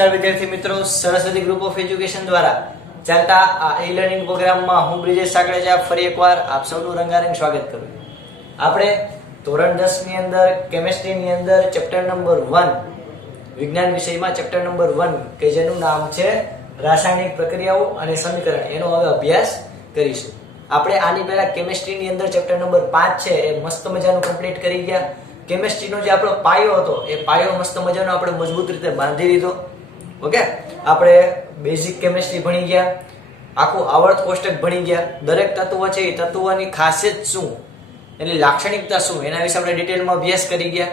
નમસ્કાર વિદ્યાર્થી મિત્રો, સરસ્વતી ગ્રુપ ઓફ એજ્યુકેશન દ્વારા ચાલતા આ ઈ લર્નિંગ પ્રોગ્રામમાં હું બ્રિજેશ સાકળેજા ફરી એકવાર આપ સૌનું રંગારંગ સ્વાગત કરું છું. આપણે ધોરણ 10 ની અંદર કેમિસ્ટ્રી ની અંદર ચેપ્ટર નંબર 1 વિજ્ઞાન વિષયમાં ચેપ્ટર નંબર 1 કે જેનું નામ છે રાસાયણિક પ્રક્રિયાઓ અને સમીકરણ, એનો હવે અભ્યાસ કરીશું. આપણે આની પહેલા કેમિસ્ટ્રી ની અંદર ચેપ્ટર નંબર 5 છે એ મસ્ત મજાનું કમ્પ્લીટ કરી ગયા. કેમિસ્ટ્રીનો જે આપણો પાયો હતો એ પાયો મસ્ત મજાનો આપણે મજબૂત રીતે બાંધી લીધો. ઓકે, આપણે બેઝિક કેમિસ્ટ્રી ભણી ગયા, આખું આવર્ત કોષ્ટક ભણી ગયા. દરેક તત્વ છે એ તત્વની ખાસિયત શું, એની લાક્ષણિકતા શું, એના વિશે આપણે ડિટેલમાં અભ્યાસ કરી ગયા.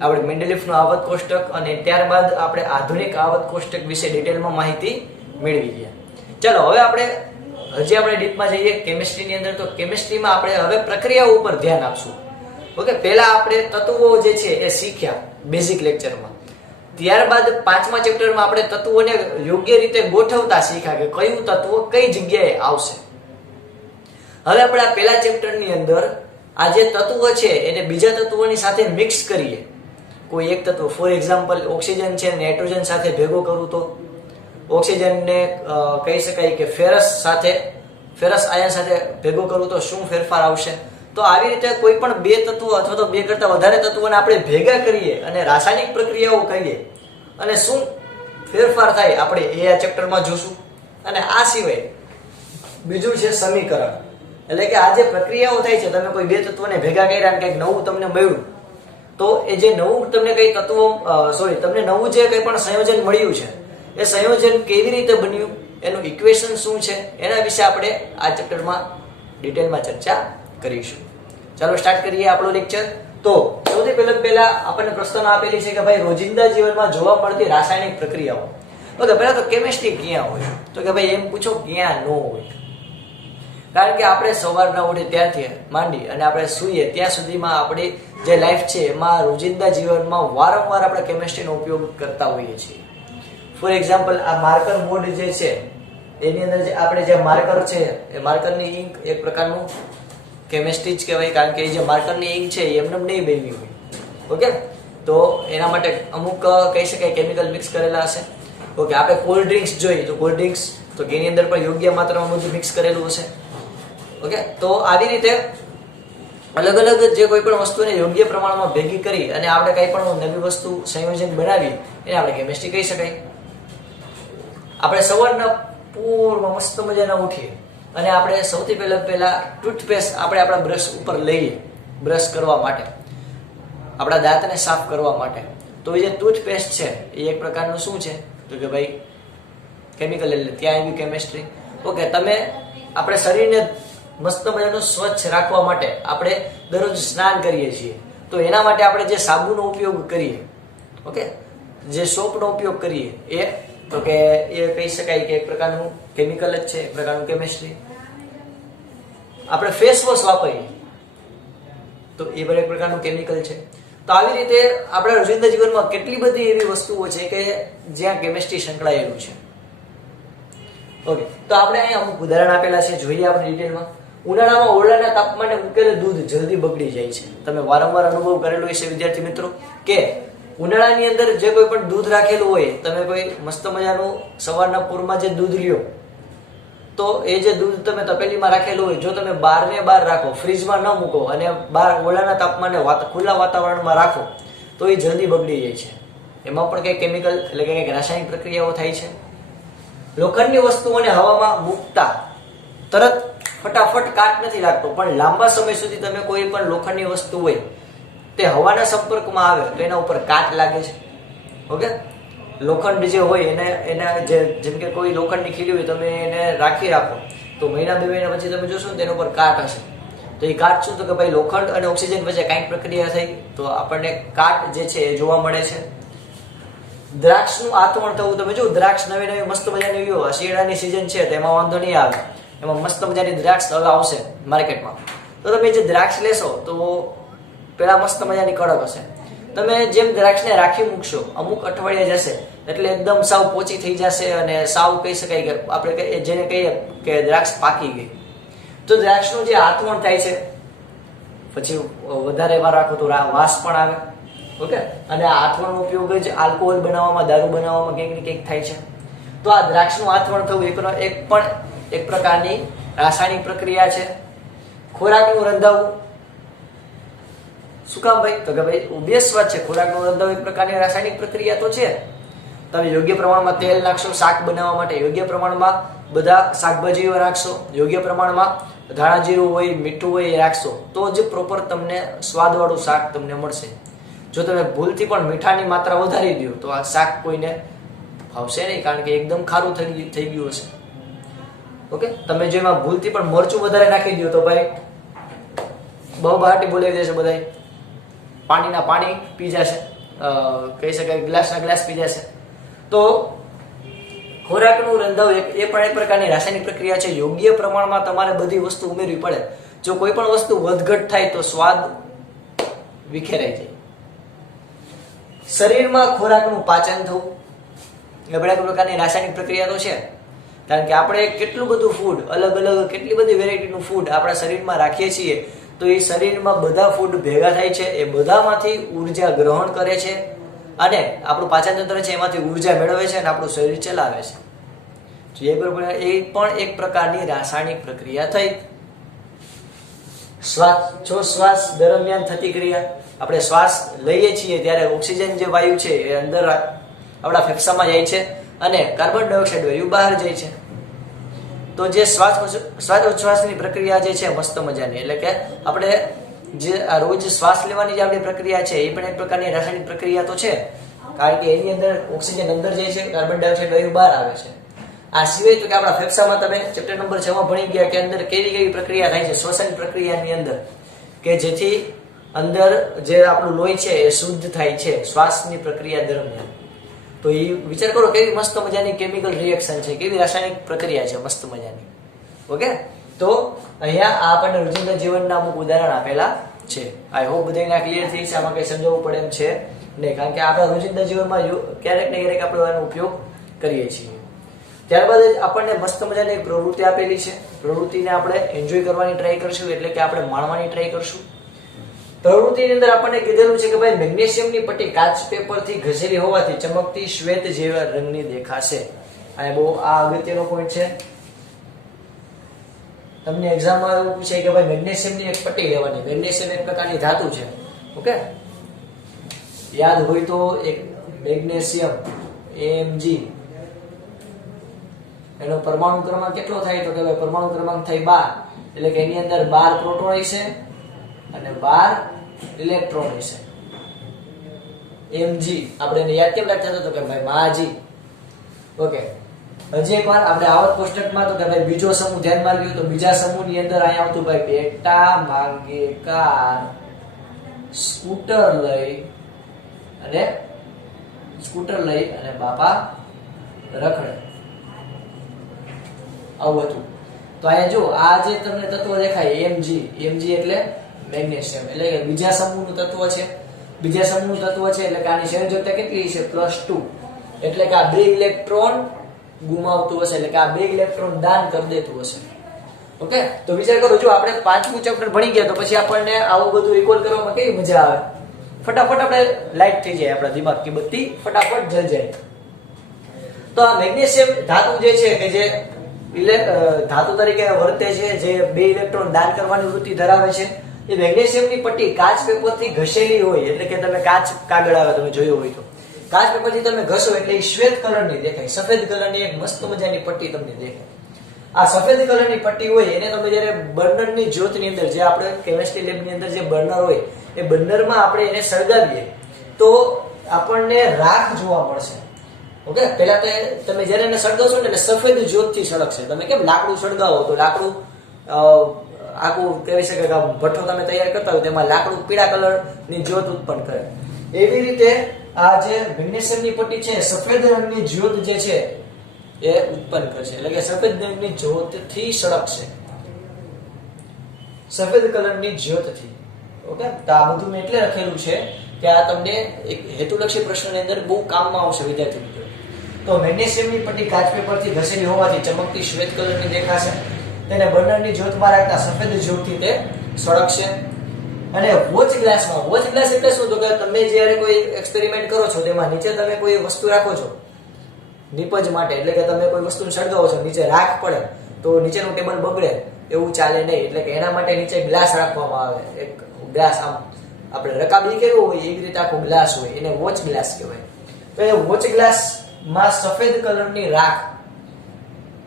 આપણે મેન્ડેલિફનું આવર્ત કોષ્ટક અને ત્યારબાદ આપણે આધુનિક આવર્ત કોષ્ટક વિશે ડિટેલમાં માહિતી મેળવી ગયા. ચલો હવે આપણે ડીપમાં જઈએ કેમિસ્ટ્રીની અંદર. તો કેમિસ્ટ્રીમાં આપણે હવે પ્રક્રિયાઓ ઉપર ધ્યાન આપશું. ઓકે, પહેલા આપણે તત્વો જે છે એ શીખ્યા બેઝિક લેક્ચરમાં. ત્યારબાદ 5મા ચેપ્ટરમાં આપણે તત્વોને યોગ્ય રીતે ગોઠવતા શીખ્યા કે કયું તત્વ કઈ જગ્યાએ આવશે. હવે આપણે આ પહેલા ચેપ્ટરની અંદર આ જે તત્વો છે એને બીજા તત્વોની સાથે મિક્સ કરીએ. કોઈ એક તત્વ, ફોર એક્ઝામ્પલ ઓક્સિજન છે નાઇટ્રોજન સાથે ભેગો કરું તો ઓક્સિજનને કહી શકાય કે ફેરસ આયન સાથે ભેગો કરું તો શું ફેરફાર આવશે. તો આવી રીતે કોઈ પણ બે તત્વો અથવા તો બે કરતા વધારે તત્વોને આપણે ભેગા કરીએ અને રાસાયણિક પ્રક્રિયાઓ કરીએ અને શું ફેરફાર થાય આપણે એ આ ચેપ્ટરમાં જોશું. અને આ સિવાય બીજું છે સમીકરણ, એટલે કે આ જે પ્રક્રિયાઓ થાય છે, તમે કોઈ બે તત્વોને ભેગા કર્યા અને કંઈક નવું તમને મળ્યું તો એ જે નવું તમને કઈ તમને નવું જે કંઈ પણ સંયોજન મળ્યું છે એ સંયોજન કેવી રીતે બન્યું, એનું ઇક્વેશન શું છે, એના વિશે આપણે આ ચેપ્ટરમાં ડિટેલમાં ચર્ચા કરીશું. ચાલો સ્ટાર્ટ કરીએ આપણો લેક્ચર. તો સૌથી પહેલા આપણને પ્રશ્ન આપેલી છે કે ભાઈ રોજિંદા જીવનમાં જોવા મળતી રાસાયણિક પ્રક્રિયાઓ. ઓકે, પહેલા તો કેમિસ્ટ્રી ક્યાં હોય, તો કે ભાઈ એમ પૂછો ક્યાં ન હોય. કારણ કે આપણે સવારના ઉઠે ત્યારથી માંડી અને આપણે સૂઈએ ત્યાં સુધીમાં આપણી જે લાઈફ છે એમાં રોજિંદા જીવનમાં વારંવાર આપણે કેમિસ્ટ્રીનો ઉપયોગ કરતા હોઈએ છીએ. ફોર એક્ઝામ્પલ આ માર્કર બોર્ડ જે છે એની અંદર જે આપણે જે માર્કર છે એ માર્કરની ઇંક એક પ્રકારનું કેમિસ્ટ્રી જ કહેવાય. કારણ કે એ જે માર્કરની ઇંક છે એ એમને નહીં બની હોય. ઓકે, તો એના માટે અમુક કહી શકાય કેમિકલ મિક્સ કરેલા હશે. ઓકે, આપણે કોલ્ડ ડ્રિંક્સ જોઈએ તો કોલ્ડ ડ્રિંક્સ તો એની અંદર પણ યોગ્ય માત્રામાં બધું મિક્સ કરેલું હશે. ઓકે, તો આવી રીતે અલગ અલગ જે કોઈ પણ વસ્તુને યોગ્ય પ્રમાણમાં ભેગી કરી અને આપણે કંઈ પણ નવી વસ્તુ સંયોજન બનાવી એને આપણે કેમિસ્ટ્રી કહી શકાય. આપણે સવારના પૂરમાં મસ્ત મજાના ઉઠીએ અને આપણે સૌથી પહેલા ટૂથપેસ્ટ આપણે આપણા બ્રશ ઉપર લઈએ બ્રશ કરવા માટે, આપણા દાંતને સાફ કરવા માટે. તો એ જે ટૂથપેસ્ટ છે એ એક પ્રકારનું શું છે તો કે ભાઈ કેમિકલ, એટલે ત્યાં આવી કેમિસ્ટ્રી. ઓકે, આપણે શરીરને મસ્ત મજાનું સ્વચ્છ રાખવા માટે આપણે દરરોજ સ્નાન કરીએ છીએ. તો એના માટે આપણે જે સાબુનો ઉપયોગ કરીએ, ઓકે, જે સોપનો ઉપયોગ કરીએ એ તો કે એ કહી શકાય કે એક પ્રકારનું કેમિકલ જ છે, એક પ્રકારનું કેમિસ્ટ્રી. આપણે ફેસ વોશ વાપરીએ તો એ પણ એક પ્રકારનું કેમિકલ છે. તો આવી રીતે આપણા રોજિંદા જીવનમાં કેટલી બધી એવી વસ્તુઓ છે કે જ્યાં કેમિસ્ટ્રી સંકળાયેલું છે. ઓકે, તો આપણે અહીંયા અમુક ઉદાહરણ આપેલા છે, જોઈએ આપણે ડિટેલમાં. ઉનાળામાં ઓરડાના તાપમાને મૂકેલું દૂધ જલ્દી બગડી જાય છે. તમે વારંવાર અનુભવ કરેલો હશે વિદ્યાર્થી મિત્રો કે ઉનાળાની અંદર જે કોઈ પણ દૂધ રાખેલું હોય, તમે કોઈ મસ્ત મજાનું સવારના પૂરમાં જે દૂધ લ્યો તો એ જે દૂધ તમે તપેલીમાં રાખેલું હોય, જો તમે બહારને બહાર રાખો, ફ્રીજમાં ન મૂકો અને બહાર ઓરડાના તાપમાને ખુલ્લા વાતાવરણમાં રાખો તો એ જલ્દી બગડી જાય છે. એમાં પણ કંઈક કેમિકલ એટલે કે કંઈક રાસાયણિક પ્રક્રિયાઓ થાય છે. લોખંડની વસ્તુઓને હવામાં મૂકતા તરત ફટાફટ કાટ નથી લાગતો, પણ લાંબા સમય સુધી તમે કોઈ પણ લોખંડની વસ્તુ હોય તે હવાના સંપર્કમાં આવે તો એના ઉપર કાટ લાગે છે. ઓકે, લોખંડ જે હોય એના જેમ કે કોઈ લોખંડની ખીલી હોય, તમે એને રાખી રાખો તો મહિના 2 મહિના પછી તમે જોશો ને તેના ઉપર કાટ હશે. તો એ કાટ શું, તો કે ભાઈ લોખંડ અને ઓક્સિજન વચ્ચે કાંઈક પ્રક્રિયા થઈ તો આપણને કાટ જે છે એ જોવા મળે છે. દ્રાક્ષનું આથમણ થવું, તમે જો દ્રાક્ષ નવી મસ્ત મજાની શિયાળાની સિઝન છે તો એમાં વાંધો નહીં આવે, એમાં મસ્ત મજાની દ્રાક્ષ હવે આવશે માર્કેટમાં. તો તમે જે દ્રાક્ષ લેશો તો પેલા મસ્ત મજાની કડક હશે. તમે જેમ દ્રાક્ષને રાખી મૂકશો અમુક અઠવાડિયા જશે એટલે એકદમ સાવ પોચી થઈ જશે અને સાવ કહી શકાય કે આપણે જેને કહીએ કે દ્રાક્ષ પાકી ગઈ. તો દ્રાક્ષનું જે આથમણ થાય છે પછી વધારે વાર રાખો તો વાસ પણ આવે. ઓકે, અને આ આથવણનો ઉપયોગ જ આલ્કોહોલ બનાવવામાં, દારૂ બનાવવામાં ક્યાંક ને ક્યાંક થાય છે. તો આ દ્રાક્ષનું આથવણ થવું એક પ્રકારની રાસાયણિક પ્રક્રિયા છે. ખોરાકનું રંધાવું, શું કામ ભાઈ? તો કે ભાઈ ઓબ્વિયસ વાત છે, ખોરાકનું રંધાવું એક પ્રકારની રાસાયણિક પ્રક્રિયા તો છે. તમે યોગ્ય પ્રમાણમાં તેલ નાખશો શાક બનાવવા માટે, યોગ્ય પ્રમાણમાં બધા શાકભાજીઓ રાખશો, યોગ્ય પ્રમાણમાં ધાણા જીરું હોય, મીઠું હોય એ રાખશો, તો જ પ્રોપર તમને સ્વાદવાળું શાક તમને મળશે. જો તમે ભૂલથી પણ મીઠાની માત્રા વધારી દો તો આ શાક કોઈને ભાવશે નહીં, કારણ કે એકદમ ખારું થઈ ગયું હશે. ઓકે, તમે જો એમાં ભૂલથી પણ મરચું વધારે નાખી દો તો ભાઈ બહુ બહાટી બોલાવી દેશે, બધા પાણીના પાણી પી જશે, કહી શકાય ગ્લાસના ગ્લાસ પી જશે. તો ખોરાકનું રંધાવું એ પણ એક પ્રકારની રાસાયણિક પ્રક્રિયા છે. યોગ્ય પ્રમાણમાં તમારે બધી વસ્તુ ઉમેરવી પડે. જો કોઈ પણ વસ્તુ વધઘટ થાય તો સ્વાદ વિખેરાઈ જાય. શરીરમાં ખોરાકનું પાચન થવું એ પણ એક પ્રકારની રાસાયણિક પ્રક્રિયા તો છે. કારણ કે આપણે કેટલું બધું ફૂડ, અલગ અલગ કેટલી બધી વેરાયટીનું ફૂડ આપણા શરીરમાં રાખીએ છીએ, તો એ શરીરમાં બધા ફૂડ ભેગા થાય છે, એ બધામાંથી ઉર્જા ગ્રહણ કરે છે અને આપણું પાચન તંત્ર છે એમાંથી ઉર્જા મેળવે છે અને આપણું શરીર ચલાવે છે. એ પણ એક પ્રકારની રાસાયણિક પ્રક્રિયા થઈ. શ્વાસ દરમિયાન થતી ક્રિયા, આપણે શ્વાસ લઈએ છીએ ત્યારે ઓક્સિજન જે વાયુ છે એ અંદર આપણા ફેફસામાં જાય છે અને કાર્બન ડાયોક્સાઇડ વાયુ બહાર જાય છે. તો જે શ્વાસોચ્છ્વાસની પ્રક્રિયા જે છે મસ્ત મજાની, એટલે કે આપણે જે આ રોજ શ્વાસ લેવાની જે આપણી પ્રક્રિયા છે એ પણ એક પ્રકારની રાસાયણિક પ્રક્રિયા તો છે, કારણ કે એની અંદર ઓક્સિજન અંદર જાય છે, કાર્બન ડાયોક્સાઇડ વાયુ બહાર આવે છે. આ સિવાય તો કે આપણા ફેફસામાં તમે ચેપ્ટર નંબર 6 માં ભણી ગયા કે અંદર કેવી પ્રક્રિયા થાય છે શ્વસન પ્રક્રિયાની અંદર, કે જેથી અંદર જે આપણું લોહી છે એ શુદ્ધ થાય છે શ્વાસની પ્રક્રિયા દરમિયાન. તો એ વિચાર કરો કેવી મસ્ત મજાની કેમિકલ રિએક્શન છે, કેવી રાસાયણિક પ્રક્રિયા છે મસ્ત મજાની. ઓકે, તો અહીંયા આપણને રોજિંદા જીવનના અમુક ઉદાહરણ આપેલા છે. આઈ હોપ બધાને ક્લિયર થઈ છે, આમાં કઈ સમજાવવું પડે એમ છે નહીં, કારણ કે આપણા રોજિંદા જીવનમાં ક્યારેક ને ક્યારેક આપણે એનો ઉપયોગ કરીએ છીએ. ત્યારબાદ આપણને મસ્ત મજાની એક પ્રવૃત્તિ આપેલી છે. પ્રવૃત્તિને આપણે એન્જોય કરવાની ટ્રાય કરશું, એટલે કે આપણે માણવાની ટ્રાય કરશું. પ્રવૃત્તિની અંદર આપણને કીધેલું છે કે ભાઈ મેગ્નેશિયમની પટ્ટી કાચ પેપરથી ઘસેલી હોવાથી ચમકતી શ્વેત જેવા રંગની દેખાશે. અને બહુ આ અગત્યનો પોઈન્ટ છે. તમને એક્ઝામમાં એવું પૂછાય કે ભાઈ મેગ્નેશિયમની એક પટ્ટી લેવાની. મેગ્નેશિયમ એક પ્રકારની ધાતુ છે. ઓકે, યાદ હોય તો એક મેગ્નેશિયમ Mg, એનો પરમાણુ ક્રમાંક કેટલો થાય? તો કે ભાઈ પરમાણુ ક્રમાંક થાય 12, એટલે કે એની અંદર 12 પ્રોટોન હશે અને 12 ઇલેક્ટ્રોન હશે. Mg આપણે એને યાદ કેમ રાખતા હતા? તો કે ભાઈ માજી. ઓકે, હજી એકવાર આપણે આવત કોષ્ટકમાં તો કે ભાઈ બીજો સમૂહ ધ્યાનમાં આવ્યો, તો બીજા સમૂહની અંદર અહીંયા આવતું ભાઈ બેટા માંગે કાર સ્કૂટર લઈ અને બાપા રખડે, આવું હતું. તો અહીંયા જો આ જે તમને તત્વ દેખાય Mg એટલે મેગ્નેશિયમ, એટલે કે બીજા સમૂહનું તત્વ છે. બીજા સમૂહનું તત્વ છે એટલે કે આની સંયોજકતા કેટલી છે? +2, એટલે કે આ 2 ઇલેક્ટ્રોન ગુમાવતું હશે, એટલે કે આ 2 ઇલેક્ટ્રોન દાન કરી દેતું હશે. ઓકે, તો વિચાર કરો, જો આપણે 5મું ચેપ્ટર ભણી ગયા તો પછી આપણને આવું બધું રિકોલ કરવામાં કેવી મજા આવે. ફટાફટ આપણે લાઈટ થઈ જાય, આપણા દિમાગ की બત્તી ફટાફટ જલ જાય. તો આ મેગ્નેશિયમ ધાતુ જે છે કે જે ધાતુ તરીકે વર્તે છે, જે 2 ઇલેક્ટ્રોન દાન કરવાની વૃત્તિ ધરાવે છે, એ મેગ્નેશિયમની પટ્ટી કાચ પેપરથી ઘસેલી હોય, એટલે કે તમે કાગળ આવે તમે જોયો હોય તો કાચ પેપરથી તમે ઘસો એટલે એ શ્વેત કલરની દેખાય, સફેદ કલરની એક મસ્ત મજાની પટ્ટી તમને દેખાય. આ સફેદ કલરની પટ્ટી હોય એને તમે જ્યારે બર્નરની જ્યોતની અંદર, જે આપણે કેમિસ્ટ્રી લેબની અંદર જે બર્નર હોય એ બર્નરમાં આપણે એને સળગાવીએ તો આપણને રાખ જોવા મળશે. ઓકે, પહેલા તો તમે જ્યારે એને સળગાવશો ને એટલે સફેદ જ્યોતથી સળગશે. તમે કેમ લાકડું સળગાવો તો લાકડું આખું કહી શકે કે ભઠ્ઠો તમે તૈયાર કરતા હોય તેમાં લાકડું પીળા કલરની જ્યોત ઉત્પન્ન કરે. એવી રીતે આ જે મેગ્નેશિયમની પટ્ટી છે સફેદ રંગની જ્યોત જે છે એ ઉત્પન્ન કરશે, એટલે કે સફેદ રંગની જ્યોતથી સળગશે, સફેદ કલરની જ્યોતથી. ઓકે, તો આ બધું મેં એટલે લખેલું છે કે આ તમને એક હેતુલક્ષી પ્રશ્નની અંદર બહુ કામમાં આવશે વિદ્યાર્થી મિત્રો. તો મેગ્નેશિયમની પટ્ટી કાચ પેપરથી ઘસેલી હોવાથી ચમકતી શ્વેત કલરની દેખાશે. તેને બર્નરની જ્યોતમાં રાખતા સફેદ જ્યોતથી તે સળગશે. અને વોચ ગ્લાસ એટલે શું? તો કે તમે જ્યારે કોઈ એક્સપેરિમેન્ટ કરો છો તેમાં નીચે તમે કોઈ વસ્તુ રાખો છો નિપજ માટે, એટલે કે તમે કોઈ વસ્તુ સળગાવો છો, નીચે રાખ પડે તો નીચેનું ટેબલ બગડે, એવું ચાલે નહીં. એટલે કે એના માટે નીચે ગ્લાસ રાખવામાં આવે, એક ગ્લાસ આમ આપણે રકાબી કેવું હોય એવી રીતે આખો ગ્લાસ હોય, એને વોચ ગ્લાસ કહેવાય. તો એ વોચ ગ્લાસમાં સફેદ કલરની રાખ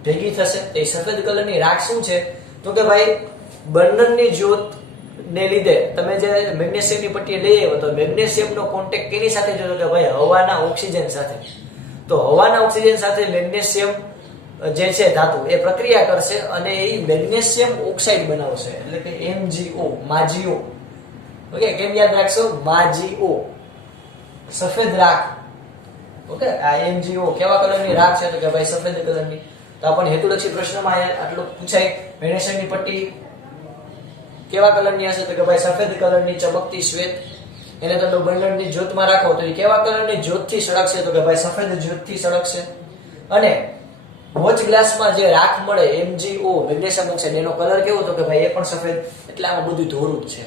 ભેગી થશે. એ સફેદ કલરની રાખ શું છે? તો કે ભાઈ બર્નરની જ્યોત ને લીધે તમે જે મેગ્નેશિયમની પટ્ટી લઈ આવ્યો તો મેગ્નેશિયમનો કોન્ટેક્ટ કેની સાથે જોયો? કે ભાઈ હવાના ઓક્સિજન સાથે. તો હવાના ઓક્સિજન સાથે મેગ્નેશિયમ જે છે ધાતુ એ પ્રક્રિયા કરશે અને એ મેગ્નેશિયમ ઓક્સાઇડ બનાવશે, એટલે કે MgO, માજીઓ. ઓકે, કેમ યાદ રાખશો? માજીઓ, સફેદ રાખ. ઓકે, આ MgO કેવા કલરની રાખ છે? તો કે ભાઈ સફેદ કલરની. તો આપણને હેતુલક્ષી પ્રશ્નમાં આટલું પૂછાય, મેગ્નેશિયમની પટ્ટી કેવા કલરની હશે? તો કે ભાઈ સફેદ કલરની, ચમકતી શ્વેત. એને તમે બર્નરની જ્યોતમાં રાખો તો એ કેવા કલરની જ્યોતથી સળગશે? તો કે ભાઈ સફેદ જ્યોતથી સળગશે. અને વોચ ગ્લાસમાં જે રાખ મળે MgO, મેગ્નેશિયમ ઓક્સાઇડ, એનો કલર કેવો? તો કે ભાઈ એ પણ સફેદ. એટલે આમાં બધું ધોરું જ છે,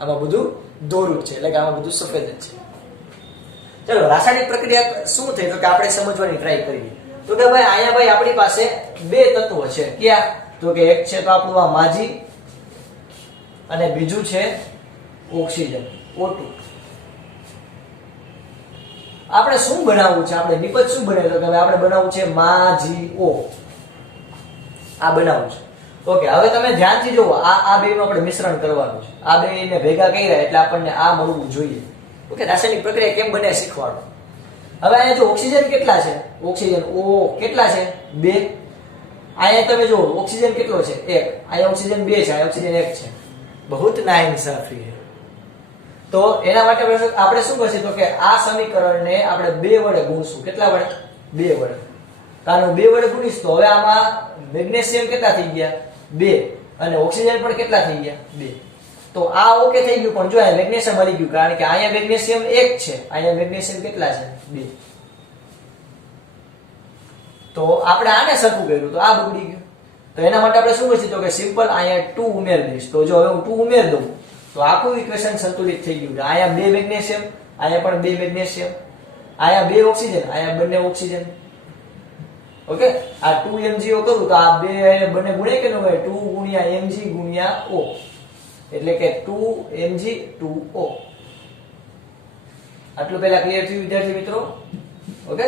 આમાં બધું ધોરું જ છે, એટલે કે આમાં બધું સફેદ જ છે. ચલો, રાસાયણિક પ્રક્રિયા શું થઈ? તો કે આપણે સમજવાની ટ્રાય કરીએ. તો કે ભાઈ અહીંયા ભાઈ આપણી પાસે બે તત્વો છે. ક્યાં? તો કે એક છે તો આપણું આ માજી અને બીજું છે ઓક્સિજન, O2. આપણે શું બનાવવું છે? આપણે નિપજ શું બનાવ્યું? તો કે આપણે બનાવવું છે MaGO. આ બનાવવું છે. ઓકે, હવે તમે ધ્યાનથી જુઓ, આ બેનું આપણે મિશ્રણ કરવાનું છે. આ બેને ભેગા કર્યા એટલે આપણને આ મળવું જોઈએ. ઓકે, રાસાયણિક પ્રક્રિયા કેમ બને શીખવાડો. હવે અહીંયા જો ઓક્સિજન કેટલા છે? ઓક્સિજન O કેટલા છે? 2. અહીંયા તમે જુઓ ઓક્સિજન કેટલો છે? 1. અહીંયા ઓક્સિજન 2 છે, અહીંયા ઓક્સિજન 1 છે. બહુત નાઇન્સાફી છે. તો એના માટે આપણે શું કરશું? તો કે આ સમીકરણને આપણે 2 વડે ગુણશું. કેટલા વડે? 2 વડે. કારણ 2 વડે ગુણીશ તો હવે આમાં મેગ્નેશિયમ કેટલા થઈ ગયા? 2. અને ઓક્સિજન પણ કેટલા થઈ ગયા? 2. તો આ ઓકે થઈ ગયું, પણ જો આ મેગ્નેશિયમ મળી ગયું, કારણ કે અહીંયા મેગ્નેશિયમ 1 છે, અહીંયા મેગ્નેશિયમ કેટલા છે? 2. તો આપણે આને સરખું કર્યું તો આ બગડી ગયું. તો એના માટે આપણે શું કરીશું? તો કે સિમ્પલ અહીંયા 2 ઉમેરી દઈશ. તો જો હવે હું 2 ઉમેરી દઉં તો આખું ઇક્વેશન સંતુલિત થઈ ગયું. અહીંયા 2 મેગ્નેશિયમ, અહીંયા પણ 2 મેગ્નેશિયમ, અહીંયા 2 ઓક્સિજન, અહીંયા બંને ઓક્સિજન. ઓકે, આ 2 MgO કરું તો આ બે બંને ગુણ્યા કે ન હોય? 2 ગુણ્યા Mg ગુણ્યા O, એટલે કે 2 Mg 2O. આટલું પહેલા ક્લિયર થયું વિદ્યાર્થી મિત્રો? ઓકે,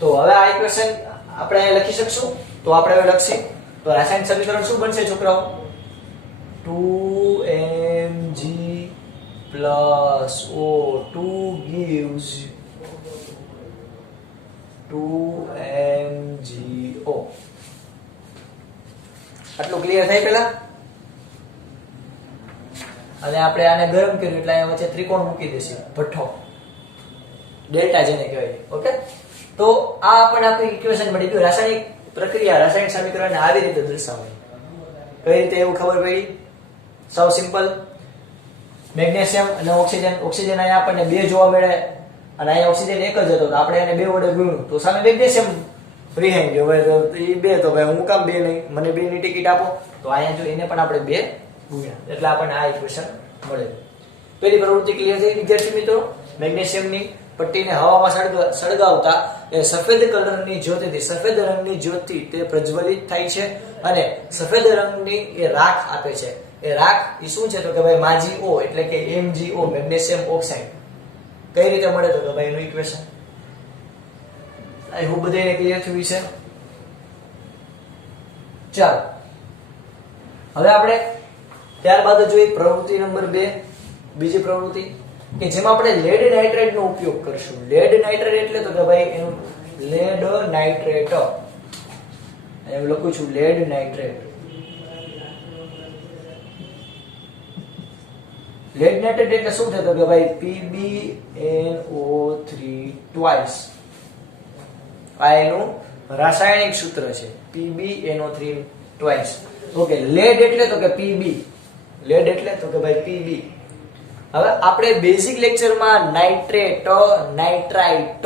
તો હવે આ ઇક્વેશન આપણે અહીં લખી શકશું. તો આપણે હવે લખીએ તો રાસાયણિક સમીકરણ શું બનશે છોકરાઓ? 2Mg plus O2 gives 2MgO. આટલું ક્લિયર થાય પેલા? અને આપણે આને ગરમ કર્યું એટલે અહીંયા વચ્ચે ત્રિકોણ મૂકી દઈશું, ભઠ્ઠો, ડેલ્ટા જેને કહેવાય. ઓકે, તો આ આપણને આપણી ઇક્વેશન મળી ગયું. રાસાયણિક પ્રક્રિયા, રાસાયણિક સમીકરણને આવી રીતે દર્શાવાય. કઈ રીતે એવું ખબર પડી? સાવ સિમ્પલ. મેગ્નેશિયમ અને ઓક્સિજન, ઓક્સિજન અહીંયા આપણને 2 જોવા મળે અને અહીંયા ઓક્સિજન 1 જ હતો, તો આપણે એને 2 વડે ગુણ્યું તો સામે મેગ્નેશિયમ રિહાઈ ગયો. હવે તો એ 2, તો ભાઈ હું કામ 2 નહીં, મને 2 ની ટિકિટ આપો. તો અહીંયા જો એને પણ આપણે 2 ગુણ્યા, એટલે આપણને આ ઇક્વેશન મળે. પહેલી પ્રવૃત્તિ ક્લિયર થઈ વિદ્યાર્થી મિત્રો? મેગ્નેશિયમની પટ્ટીને હવામાં સળગાવતા એ સફેદ કલરની જ્યોતિથી, સફેદ રંગની જ્યોતિ તે પ્રજ્વલિત થાય છે અને સફેદ રંગની એ રાખ આપે છે. એ રાખ એ શું છે? તો કે ભાઈ MaGO, એટલે કે MgO, મેગ્નેશિયમ ઓક્સાઇડ. કઈ રીતે મળે? તો કે ભાઈ એનું ઇક્વેશન. આઈ હોપ બધાને ક્લિયર થયું છે. ચાલો, હવે આપણે ત્યારબાદ જોઈએ પ્રવૃત્તિ નંબર 2, બીજી પ્રવૃત્તિ કે જેમાં આપણે લેડ નાઇટ્રેટ નો ઉપયોગ કરશું. લેડ નાઇટ્રેટ એટલે તો કે ભાઈ એનું લેડ નાઇટ્રેટ, એમ લખું છું લેડ નાઇટ્રેટ. લેડ નાઇટ્રેટ એટલે શું છે? તો કે ભાઈ PbNO3 ટ્વાઇસ. આ એનું રાસાયણિક સૂત્ર છે, PbNO3 ટ્વાઇસ. ઓકે, લેડ એટલે તો કે Pb, લેડ એટલે તો કે ભાઈ Pb. હવે આપણે બેઝિક લેક્ચરમાં નાઇટ્રેટ, નાઇટ્રાઇટ,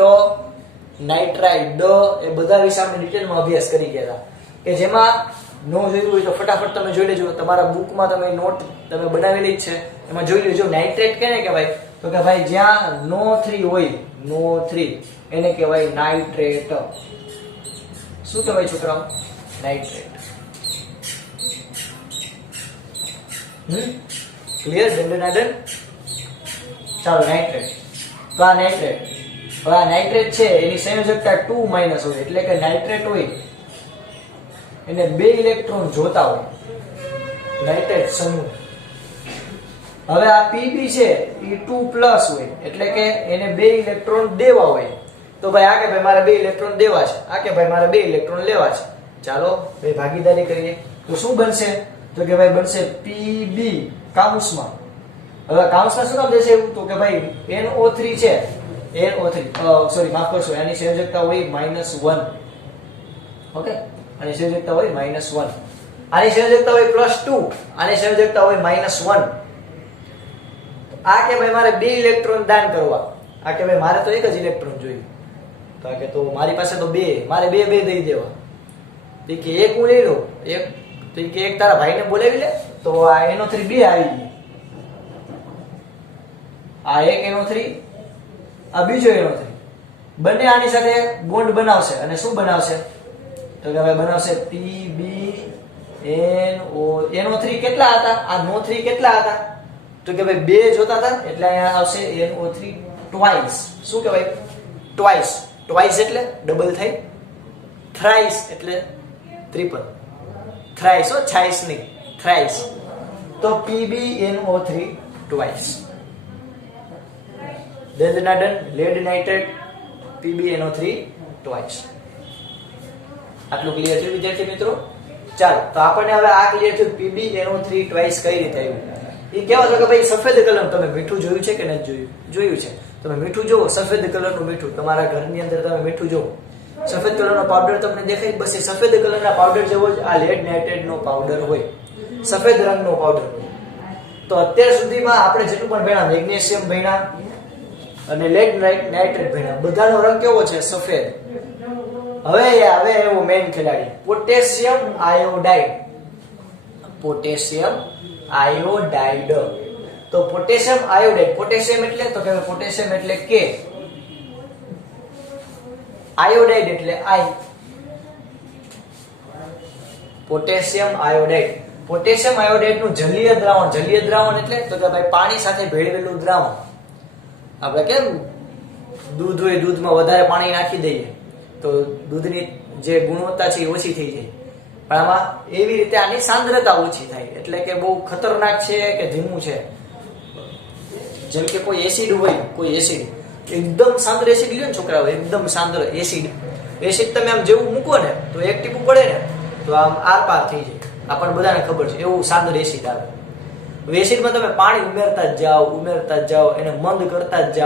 નાઇટ્રાઇડ એ બધા વિશે આપણે ડિટેલમાં અભ્યાસ કરી ગયા હતા, કે જેમાં નો જોયું હોય તો ફટાફટ તમે જોઈ લેજો, તમારા બુકમાં તમે નોટ તમે બનાવેલી જ છે એમાં જોઈ લેજો. નાઇટ્રેટ કેને કહેવાય? તો કે ભાઈ જ્યાં NO3 હોય, NO3 એને કહેવાય નાઇટ્રેટ. શું કહેવાય છોકરાઓ? નાઇટ્રેટ. ક્લિયર? દંડનાદન. ચાલો નાઇટ્રેટ. તો આ નાઇટ્રેટ, હવે આ નાઇટ્રેટ છે એની સંયોજકતા 2- હોય, એટલે કે નાઇટ્રેટ હોય એને 2 ઇલેક્ટ્રોન જોતા હોય, નાઇટ્રેટ સમૂહ. હવે આ Pb છે એ 2+ હોય, એટલે કે એને 2 ઇલેક્ટ્રોન દેવા હોય. તો ભાઈ આ કે ભાઈ મારે 2 ઇલેક્ટ્રોન દેવા છે, આ કે ભાઈ મારે 2 ઇલેક્ટ્રોન લેવા છે. ચાલો ભાઈ ભાગીદારી કરીએ. તો શું બનશે? તો કે ભાઈ બનશે Pb કાઉન્સમાં. હવે કાઉન્સમાં શું નામ દેશે એવું? તો કે ભાઈ NO3 છે, NO3 સોરી માફ કરશો, એની સંયોજકતા હોય -1. ઓકે, આની સંયોજકતા હોય -1, આની સંયોજકતા હોય +2, આની સંયોજકતા હોય -1. આ કે ભાઈ મારે 2 ઇલેક્ટ્રોન દાન કરવા, આ કે ભાઈ મારે તો એક જ ઇલેક્ટ્રોન જોઈએ, તો આ કે તો મારી પાસે તો 2, મારે 2 દઈ દેવા. તો કે એક હું લઈ લઉં, એક તો કે એક તારા ભાઈને બોલાવી લે, તો આ NO3 2 આવી ગઈ. આ એક NO3, આ બીજો NO3, બંને આની સાથે બોન્ડ બનાવશે અને શું બનાવશે? તો કે ભાઈ બનાવશે NO3 કેટલા હતા? આ NO3 કેટલા હતા? તો કે ભાઈ 2 જોતા હતા, એટલે અહીંયા આવશે NO3 ટ્વાઇસ. શું કહેવાય? ટ્વાઇસ. ટ્વાઇસ એટલે ડબલ થાય, થ્રાઇસ એટલે ટ્રિપલ. થ્રાઇસ હો, છાઈસ નહીં, થ્રાઇસ. તો PbNO3 ટ્વાઇસ. દંડનાદન, લેડ નાઇટ્રેટ, PbNO3 ટ્વાઇસ. આટલું ક્લિયર થયું વિદ્યાર્થી મિત્રો? ચાલો તો આપણને હવે આ ક્લિયર થયું PbNO3 ટ્વાઇસ કઈ રીતે આવ્યું. એ કેવા છે કે ભાઈ સફેદ કલર, તમે મીઠું જોયું છે કે નથી જોયું? જોયું છે. તમે મીઠું જુઓ, સફેદ કલરનું મીઠું, તમારા ઘરની અંદર તમે મીઠું જુઓ, સફેદ કલરનો પાવડર તમને દેખાય, બસ એ સફેદ કલરના પાવડર જેવો જ આ લેડ નાઇટ્રેટનો પાવડર હોય, સફેદ રંગનો પાવડર. તો અત્યાર સુધીમાં આપણે જેટલું પણ ભણ્યા, મેગ્નેશિયમ ભણ્યા અને લેડ નાઇટ્રેટ ભણ્યા, બધાનો રંગ કેવો છે? સફેદ. હવે એવો મેઇન ખેલાડી, પોટેશિયમ આયોડાઇડ. Potassium iodide. તો પોટેશિયમ આયોડાઇડ, પોટેશિયમ એટલે તો કે પોટેશિયમ એટલે કે, આયોડાઇડ એટલે I. Potassium iodide. Potassium iodide નું જલીય દ્રાવણ, જલીય દ્રાવણ એટલે તો કે ભાઈ પાણી સાથે ભેળવેલું દ્રાવણ. આપણે કેમ દૂધ હોય, દૂધમાં વધારે પાણી નાખી દઈએ તો દૂધની જે ગુણવત્તા છે એ ઓછી થઈ જાય, પણ આમાં એવી રીતે આની સાંદ્રતા ઓછી થાય, એટલે કે બહુ ખતરનાક છે કે ધીમું છે. જેમ કે કોઈ એસિડ હોય, કોઈ એસિડ એકદમ સાંદ્ર એસિડ લ્યો ને છોકરાઓ, એકદમ સાંદ્ર એસિડ, એસિડ તમે આમ જેવું મૂકો ને તો એક ટીપું પડે ને તો આમ આર પાર થઈ જાય, આપણને બધાને ખબર છે, એવું સાંદ્ર એસિડ આવે. એસિડમાં તમે પાણી ઉમેરતા જ જાઓ, એને મંદ કરતા જ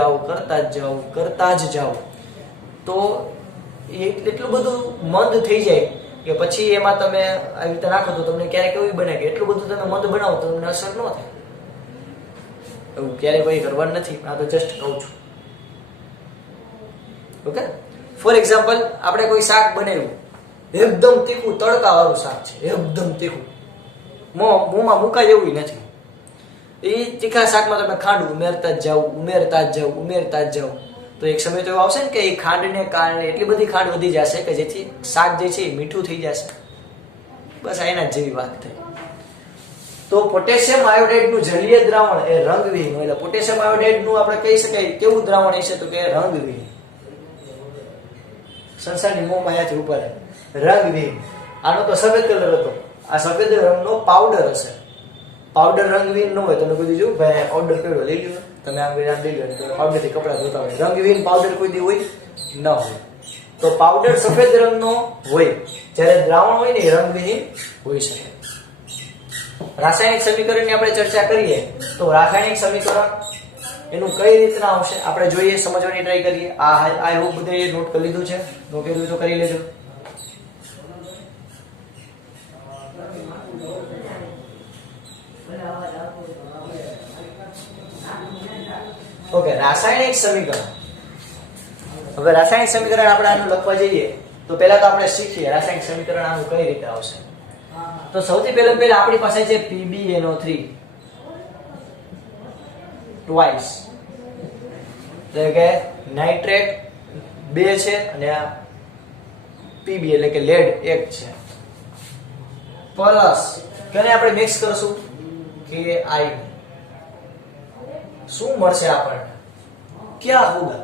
જાઓ, તો એ એટલું બધું મંદ થઈ જાય કે પછી એમાં તમે આવી રીતે નાખો તો તમને ક્યારેક એવું બને કે એટલું બધું તમે મંદ બનાવો તો તમને અસર ન થાય. એવું ક્યારેય કોઈ કરવાનું નથી, આ તો જસ્ટ કહું છું. ઓકે, ફોર એક્ઝામ્પલ આપણે કોઈ શાક બનાવ્યું, એકદમ તીખું, તડકા વાળું શાક છે, એકદમ તીખું, મોંમાં મુકાય એવું નથી. એ તીખા શાકમાં તમે ખાંડ ઉમેરતા જ જાઓ, તો એક સમય તો એવો આવશે ને કે એ ખાંડને કારણે એટલી બધી ખાંડ વધી જશે કે જેથી શાક જે છે એ મીઠું થઈ જશે. બસ એના જેવી વાત થઈ. તો પોટેશિયમ આયોડાઇડ નું જલીય દ્રાવણ એ રંગવિહીન, એટલે પોટેશિયમ આયોડાઇડ નું આપણે કહી શકાય કેવું દ્રાવણ હશે તો કે રંગવિહીન. સંસારની મોંમાં અહીંયાથી ઉપર રંગવિહીન. આનો તો સફેદ કલર હતો, આ સફેદ રંગનો પાવડર હશે. પાવડર રંગવિહીન ન હોય, તમે કોઈ જો ભાઈ પાવડર કેવો લઈ લ્યો, તમે આમ લઈ લો, પાવડર થી કપડા ધોતા હોય, રંગવિહીન પાવડર કોઈ દી હોય ન હોય. તો પાવડર સફેદ રંગનો હોય, જ્યારે દ્રાવણ હોય ને એ રંગવિહીન હોઈ શકે. રાસાયણિક સમીકરણની આપણે ચર્ચા કરીએ તો રાસાયણિક સમીકરણ એનું કઈ રીતના આવશે આપણે જોઈએ, સમજવાની ટ્રાય કરીએ. આઈ હોપ બધે નોટ કરી લીધું છે, નો કર્યું તો કરી લેજો. ઓકે, રાસાયણિક સમીકરણ. હવે રાસાયણિક સમીકરણ આપણે આનું લખવા જઈએ તો પહેલા તો આપણે શીખીએ રાસાયણિક સમીકરણ આનું કઈ રીતે આવશે. તો સૌથી પહેલા આપણી પાસે છે PbNO3 ટ્વાઇસ, એટલે કે નાઇટ્રેટ 2 છે અને આ Pb એટલે કે લેડ 1 છે, પ્લસ કેને આપણે મિક્સ કરશું કે I, શું મળશે આપણને? ક્યાં હોગા?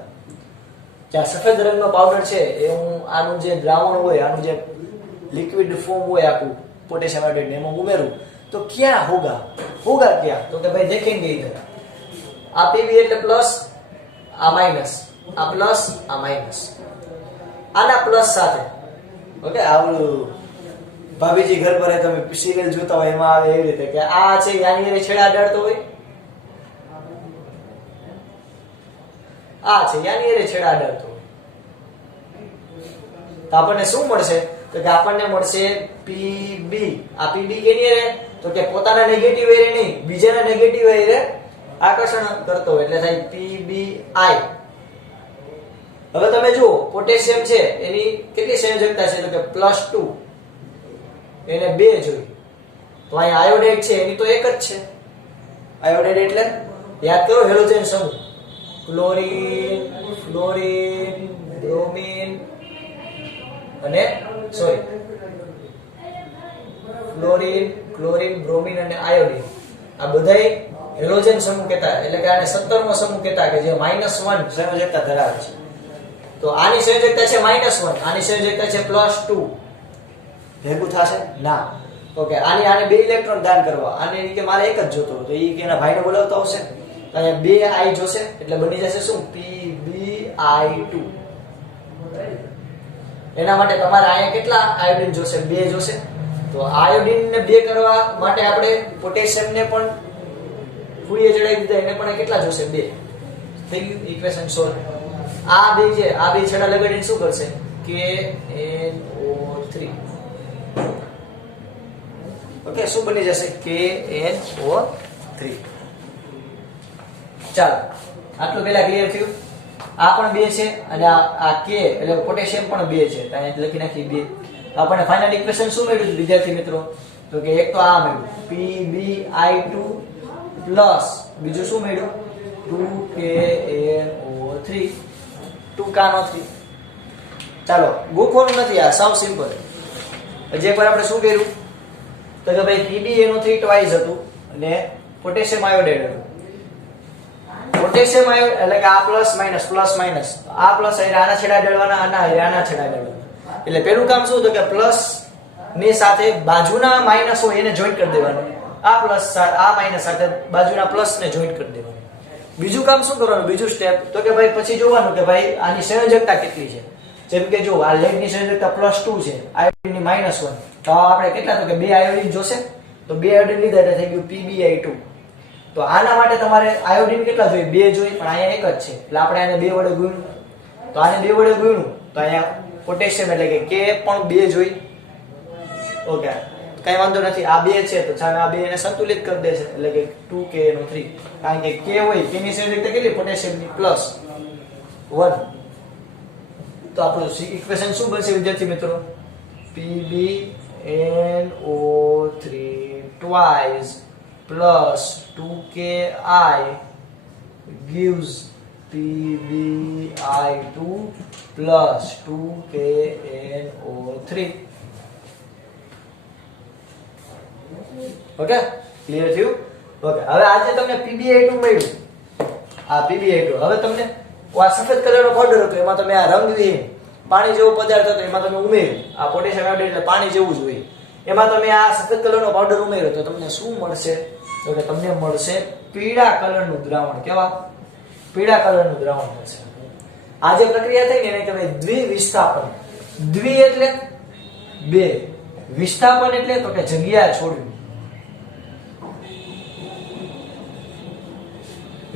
જે સફેદ રંગનો પાવડર છે એ હું આનું જે દ્રાવણ હોય, આનું જે લિક્વિડ ફોર્મ હોય આખું પોટેશિયમ આયોડાઇડ એમાં ઉમેરું તો ક્યાં હોગા? હોગા ક્યાં? તો કે ભાઈ દેखेंगे इधर, આ Pb એટલે પ્લસ, આ માઈનસ, આ પ્લસ, આ માઈનસ, આના પ્લસ સાથે. ઓકે, આવડું ભાભીજી ઘર પર તમે સિરિયલ જોતા હોય એમાં આવે એવી રીતે કે આ છે યાની છેડા અડાડતો હોય, આ છે યાની છેડા અડાડતો હોય, તો આપણને શું મળશે? તો કે આપણને મળશે Pb. આ Pb કેની રે? તો કે પોતાના નેગેટિવ એરે નહીં, બીજાના નેગેટિવ એરે આકર્ષણ કરતો હોય એટલે થાય Pbi. હવે તમે જુઓ પોટેશિયમ છે એની કેટલી સંયોજકતા છે? તો કે +2, એને 2 જોઈ, તો અહીંયા આયોડાઇડ છે એની તો એક જ છે. આયોડાઇડ એટલે યાદ કરો હેલોજન સમૂહ, ક્લોરીન, ફ્લોરીન, બ્રોમીન અને ફ્લોરીન, ક્લોરીન, બ્રોમીન અને આયોડીન, આ બધાય હેલોજન સમૂહ કહેતા, એટલે કે આને 17મો સમૂહ કહેતા કે જે -1 સંયોજકતા ધરાવે છે. તો આની સંયોજકતા છે -1, આની સંયોજકતા છે +2, ભેગું થશે ના? ઓકે, આને 2 ઇલેક્ટ્રોન દાન કરવા, આને કે મારે એક જ જોતો, તો ઈ કે એના ભાઈને બોલાવતો આવશે, તો અહીંયા 2 I જોશે એટલે બની જશે શું? PbI2. એના માટે તમારે અહીંયા કેટલા આયોડીન જોશે? 2 જોશે. તો આયોડીન ને 2 કરવા માટે આપણે પોટેશિયમ ને પણ ફૂઈએ ચડાવી દીધા, એને પણ કેટલા જોશે? 2. થઈ ગયું, ઇક્વેશન સોલ્વ. આ 2 છે, આ 2 છેડા લગાડીને શું કરશે? KNO3. ઓકે, શું બની જશે? KNO3. ચાલો, આટલું પહેલા ક્લિયર થયું. આ પણ 2 છે અને આ K એટલે પોટેશિયમ પણ 2 છે, તો અહીંયા લખી નાખી 2. આપણને ફાઇનલ ઇક્વેશન શું મળ્યું વિદ્યાર્થી મિત્રો? તો કે એક તો આ મળ્યું PbI2 પ્લસ બીજું શું મળ્યું? 2KNO3, 2KNO3. ચાલો, ગોખવાનું નથી, આ સાવ સિમ્પલ. હજી એકવાર આપણે શું કર્યું? તો કે ભાઈ PbNO3 ટ્વાઇસ હતું અને પોટેશિયમ આયોડાઇડ હતું. પોટેશિયમ આયોડ એટલે કે આ પ્લસ માઈનસ, આ પ્લસ આના છેડા અડાડવાના, આના છેડા અડાડવાના. એટલે પેલું કામ શું હતું કે પ્લસ ની સાથે બાજુના માઈનસ હોય એને જોઈન્ટ કરી દેવાનું, આ પ્લસ આ માઈનસ સાથે બાજુના પ્લસ ને જોઈન્ટ કરી દેવાનું. બીજું કામ શું કરવાનું? બીજું સ્ટેપ તો કે ભાઈ પછી જોવાનું કે ભાઈ આની સંયોજકતા કેટલી છે. જેમ કે જો આ લેડ ની સંયોજકતા +2 છે, આયોડીન ની -1, તો આપણે કેટલા? તો કે 2 આયોડીન જોશે, તો 2 આયોડીન લીધા એટલે થઈ ગયું PbI2. તો આના માટે તમારે આયોડીન કેટલા જોઈએ? 2 જોઈએ, પણ અહીંયા એક જ છે એટલે આપણે આને 2 વડે ગુણ્યું, તો આને 2 વડે ગુણ્યું તો અહીંયા પોટેશિયમ એટલે કે K પણ 2 જોઈ. ઓકે, કઈ વાંધો નથી, આ 2 છે તો ચાલો આ 2 ને સંતુલિત કરી દેશે એટલે કે 2KNO3, કારણ કે K હોય તેની સંયોજકતા કેટલી? પોટેશિયમની +1. તો આપણું ઇક્વેશન શું બનશે વિદ્યાર્થી મિત્રો? PbNO3 twice plus 2Ki gives PbI2 plus 2KNO3. Okay, clear થયું? ઓકે, હવે આજે તમને PbI2 મળ્યું, આ PbI2. હવે તમને આ સફેદ કલરનો પાવડર હતો એમાં તમે આ રંગવિહીન પાણી જેવો પદાર્થ હતો એમાં તમે ઉમેર્યું, આ પોટેશિયમ આયોડાઇડ એટલે પાણી જેવું જ હોય, એમાં તમે આ સફેદ કલરનો પાવડર ઉમેર્યો તો તમને શું મળશે? તો કે તમને મળશે પીળા કલરનું દ્રાવણ. કેવા? પીળા કલરનું દ્રાવણ મળશે. આ જે પ્રક્રિયા થઈ ને એને કહેવાય દ્વિવિસ્થાપન. દ્વિ એટલે 2, વિસ્થાપન એટલે તો કે જગ્યા છોડવી.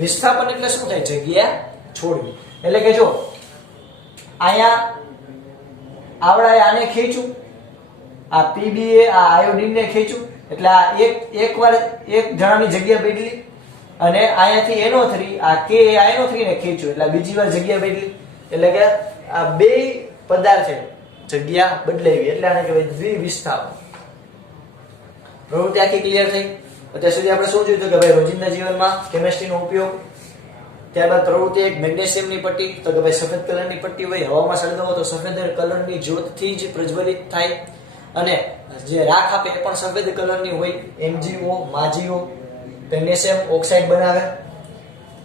વિસ્થાપન એટલે શું થાય? જગ્યા છોડવી. એટલે કે જો અહીંયા આવડાએ આને ખેંચું, આ Pba આ આયોડીન ને ખેંચું એટલે આ એકવાર એક જણાની જગ્યા બદલી, અને અહીંયાથી NO3 આ K આ NO3 ને ખેંચું એટલે બીજી વાર જગ્યા બદલી, એટલે કે આ બે પદાર્થ છે જગ્યા બદલાવી એટલે આને કહેવાય દ્વિવિસ્થાપન. પ્રવૃત્તિ આખી ક્લિયર થઈ. અત્યાર સુધી આપણે શું જોયું કે ભાઈ રોજિંદા જીવનમાં કેમિસ્ટ્રીનો ઉપયોગ, ત્યારબાદ પ્રવૃત્તિ એક મેગ્નેશિયમની પટ્ટી, તો કે ભાઈ સફેદ કલરની પટ્ટી હોય, હવામાં સળગાવો તો સફેદ કલરની જ્યોતથી જ પ્રજ્વલિત થાય, અને જે રાખ આપે એ પણ સફેદ કલરની હોય, MgO માજીઓ મેગ્નેશિયમ ઓક્સાઇડ બનાવે,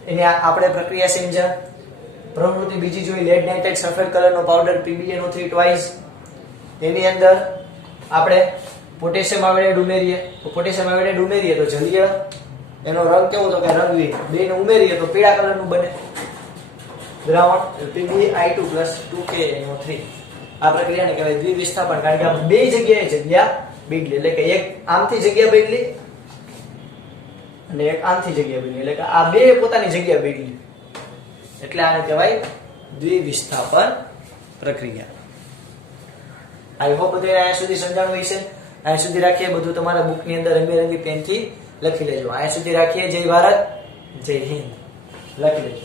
એને આપણે પ્રક્રિયા સમજ્યા. પ્રવૃત્તિ બીજી જોઈ લેડ નાઇટ્રેટ સફેદ કલરનો પાવડર PbNO3 ટ્વાઇસ, એની અંદર આપણે પોટેશિયમ આયોડાઇડ ઉમેરીએ, તો પોટેશિયમ આયોડાઇડ ઉમેરીએ તો જલીય એનો રંગ કેવો તો કે રંગહીન, બેને ઉમેરીએ તો પીળા કલરનું બને દ્રાવણ PbI2 2KNO3. આ પ્રક્રિયાને કહેવાય દ્વિવિસ્થાપન, કારણ કે આ બે જગ્યાએ જગ્યા બદલી, એટલે કે એક આમથી જગ્યા બદલી અને એક આમથી જગ્યા બદલી, એટલે કે આ બે પોતાની જગ્યા બદલી, એટલે આને કહેવાય દ્વિવિસ્થાપન પ્રક્રિયા. આઈ હોપ બધાને અહીંયા સુધી સમજાણું હોય છે. અહીંયા સુધી રાખીએ, બધું તમારા બુકની અંદર રંગબેરંગી પેનથી લખી લેજો. અહીંયા સુધી રાખીએ. જય ભારત, જય હિન્દ લખી લેજો.